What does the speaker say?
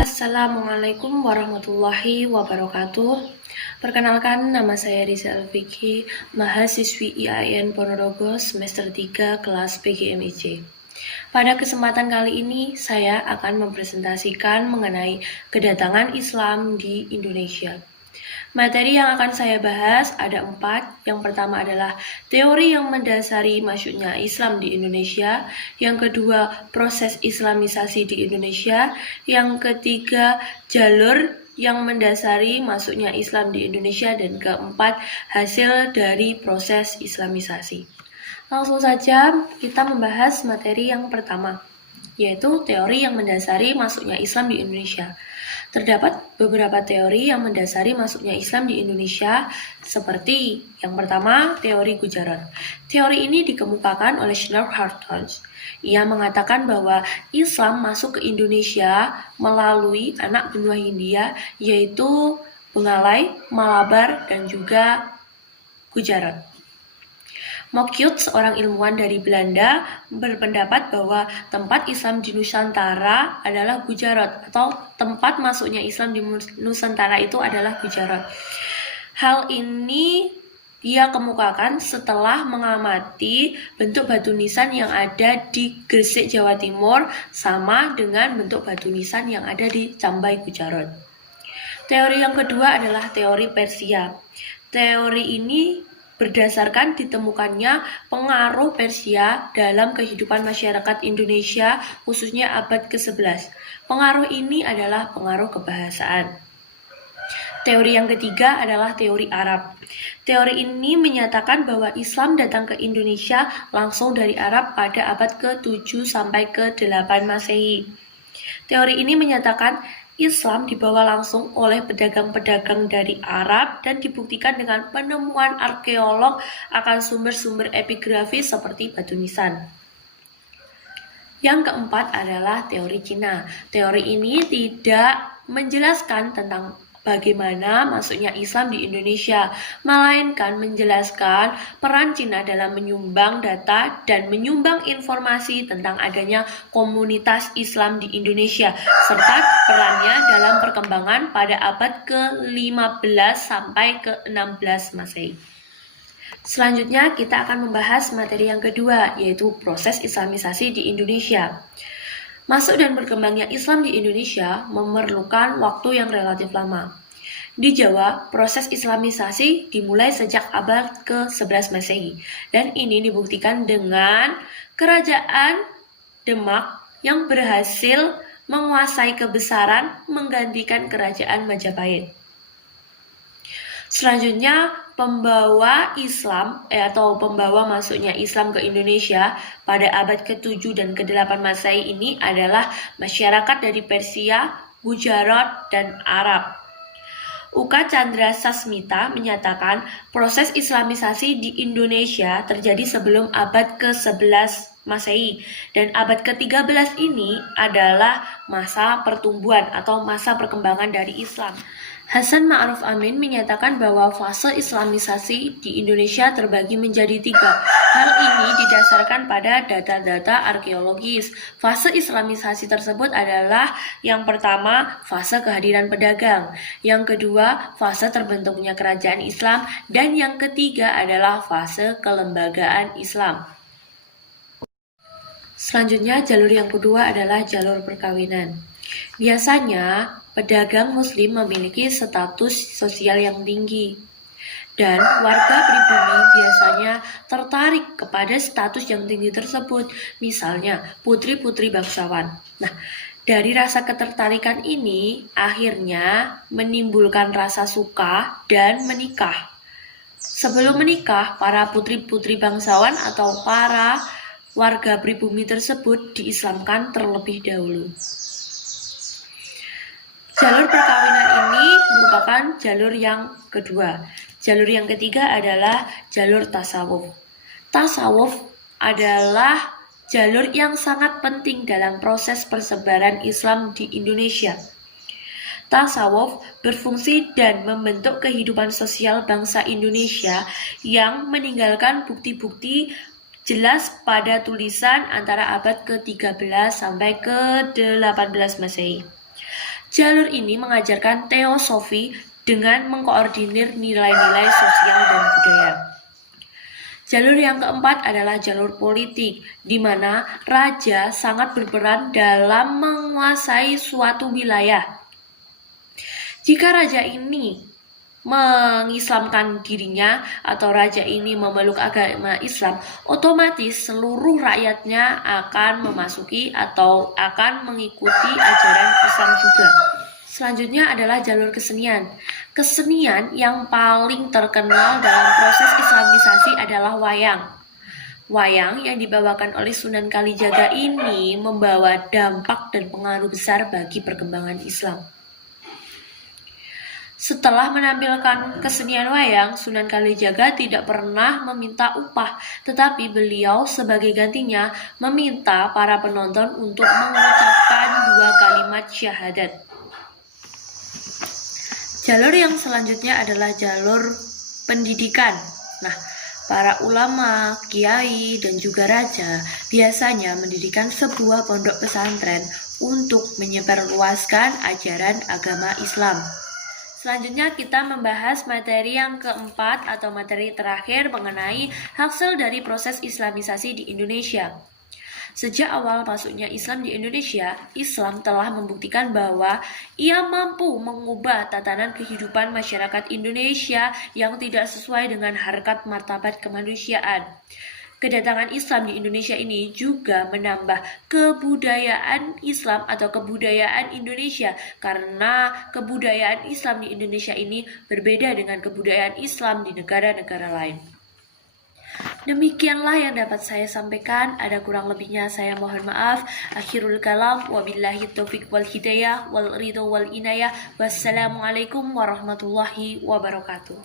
Assalamualaikum warahmatullahi wabarakatuh. Perkenalkan, nama saya Riza Alfiki, mahasiswi IAIN Ponorogo semester 3 kelas PGMIC. Pada kesempatan kali ini, saya akan mempresentasikan mengenai kedatangan Islam di Indonesia. Materi yang akan saya bahas ada 4. Yang pertama adalah teori yang mendasari masuknya Islam di Indonesia. Yang kedua, proses Islamisasi di Indonesia. Yang ketiga, jalur yang mendasari masuknya Islam di Indonesia. Dan keempat, hasil dari proses Islamisasi. Langsung saja kita membahas materi yang pertama, yaitu teori yang mendasari masuknya Islam di Indonesia. Terdapat beberapa teori yang mendasari masuknya Islam di Indonesia, seperti yang pertama, teori Gujarat. Teori ini dikemukakan oleh Shneur Hartog. Ia mengatakan bahwa Islam masuk ke Indonesia melalui anak benua Hindia, yaitu Bengalai, Malabar, dan juga Gujarat. Mokyut, seorang ilmuwan dari Belanda, berpendapat bahwa tempat Islam di Nusantara adalah Gujarat, atau tempat masuknya Islam di Nusantara itu adalah Gujarat. Hal ini dia kemukakan setelah mengamati bentuk batu nisan yang ada di Gresik, Jawa Timur, sama dengan bentuk batu nisan yang ada di Cambai, Gujarat. Teori yang kedua adalah teori Persia. Teori ini berdasarkan ditemukannya pengaruh Persia dalam kehidupan masyarakat Indonesia, khususnya abad ke-11. Pengaruh ini adalah pengaruh kebahasaan. Teori yang ketiga adalah teori Arab. Teori ini menyatakan bahwa Islam datang ke Indonesia langsung dari Arab pada abad ke-7 sampai ke-8 Masehi. Teori ini menyatakan Islam dibawa langsung oleh pedagang-pedagang dari Arab dan dibuktikan dengan penemuan arkeolog akan sumber-sumber epigrafi seperti batu nisan. Yang keempat adalah teori Cina. Teori ini tidak menjelaskan tentang bagaimana masuknya Islam di Indonesia, melainkan menjelaskan peran Cina dalam menyumbang data dan menyumbang informasi tentang adanya komunitas Islam di Indonesia, serta perannya dalam perkembangan pada abad ke-15 sampai ke-16 Masehi. Selanjutnya kita akan membahas materi yang kedua, yaitu proses Islamisasi di Indonesia. Masuk dan berkembangnya Islam di Indonesia memerlukan waktu yang relatif lama. Di Jawa, proses Islamisasi dimulai sejak abad ke-11 Masehi, dan ini dibuktikan dengan kerajaan Demak yang berhasil menguasai kebesaran menggantikan kerajaan Majapahit. Selanjutnya, pembawa Islam atau pembawa masuknya Islam ke Indonesia pada abad ke-7 dan ke-8 Masehi ini adalah masyarakat dari Persia, Gujarat, dan Arab. Uka Chandra Sasmita menyatakan proses Islamisasi di Indonesia terjadi sebelum abad ke-11 Masehi, dan abad ke-13 ini adalah masa pertumbuhan atau masa perkembangan dari Islam. Hasan Ma'ruf Amin menyatakan bahwa fase Islamisasi di Indonesia terbagi menjadi 3. Hal ini didasarkan pada data-data arkeologis. Fase Islamisasi tersebut adalah yang pertama, fase kehadiran pedagang. Yang kedua, fase terbentuknya kerajaan Islam. Dan yang ketiga adalah fase kelembagaan Islam. Selanjutnya, jalur yang kedua adalah jalur perkawinan. Biasanya, pedagang muslim memiliki status sosial yang tinggi, dan warga pribumi biasanya tertarik kepada status yang tinggi tersebut, misalnya putri-putri bangsawan. Nah, dari rasa ketertarikan ini akhirnya menimbulkan rasa suka dan menikah. Sebelum menikah, para putri-putri bangsawan atau para warga pribumi tersebut diislamkan terlebih dahulu. Jalur perkawinan ini merupakan jalur yang kedua. Jalur yang ketiga adalah jalur tasawuf. Tasawuf adalah jalur yang sangat penting dalam proses persebaran Islam di Indonesia. Tasawuf berfungsi dan membentuk kehidupan sosial bangsa Indonesia yang meninggalkan bukti-bukti jelas pada tulisan antara abad ke-13 sampai ke-18 Masehi. Jalur ini mengajarkan teosofi dengan mengkoordinir nilai-nilai sosial dan budaya. Jalur yang keempat adalah jalur politik, di mana raja sangat berperan dalam menguasai suatu wilayah. Jika raja ini mengislamkan dirinya atau raja ini memeluk agama Islam, otomatis seluruh rakyatnya akan memasuki atau akan mengikuti ajaran Islam juga. Selanjutnya adalah jalur kesenian. Kesenian yang paling terkenal dalam proses islamisasi adalah wayang. Wayang yang dibawakan oleh Sunan Kalijaga ini membawa dampak dan pengaruh besar bagi perkembangan Islam. Setelah menampilkan kesenian wayang, Sunan Kalijaga tidak pernah meminta upah, tetapi beliau sebagai gantinya meminta para penonton untuk mengucapkan 2 kalimat syahadat. Jalur yang selanjutnya adalah jalur pendidikan. Nah, para ulama, kiai, dan juga raja biasanya mendirikan sebuah pondok pesantren untuk menyebarluaskan ajaran agama Islam. Selanjutnya kita membahas materi yang keempat atau materi terakhir mengenai hasil dari proses islamisasi di Indonesia. Sejak awal masuknya Islam di Indonesia, Islam telah membuktikan bahwa ia mampu mengubah tatanan kehidupan masyarakat Indonesia yang tidak sesuai dengan harkat martabat kemanusiaan. Kedatangan Islam di Indonesia ini juga menambah kebudayaan Islam atau kebudayaan Indonesia, karena kebudayaan Islam di Indonesia ini berbeda dengan kebudayaan Islam di negara-negara lain. Demikianlah yang dapat saya sampaikan. Ada kurang lebihnya saya mohon maaf. Akhirul kalam, wabillahi taufiq wal hidayah wal ridho wal inayah. Wassalamualaikum warahmatullahi wabarakatuh.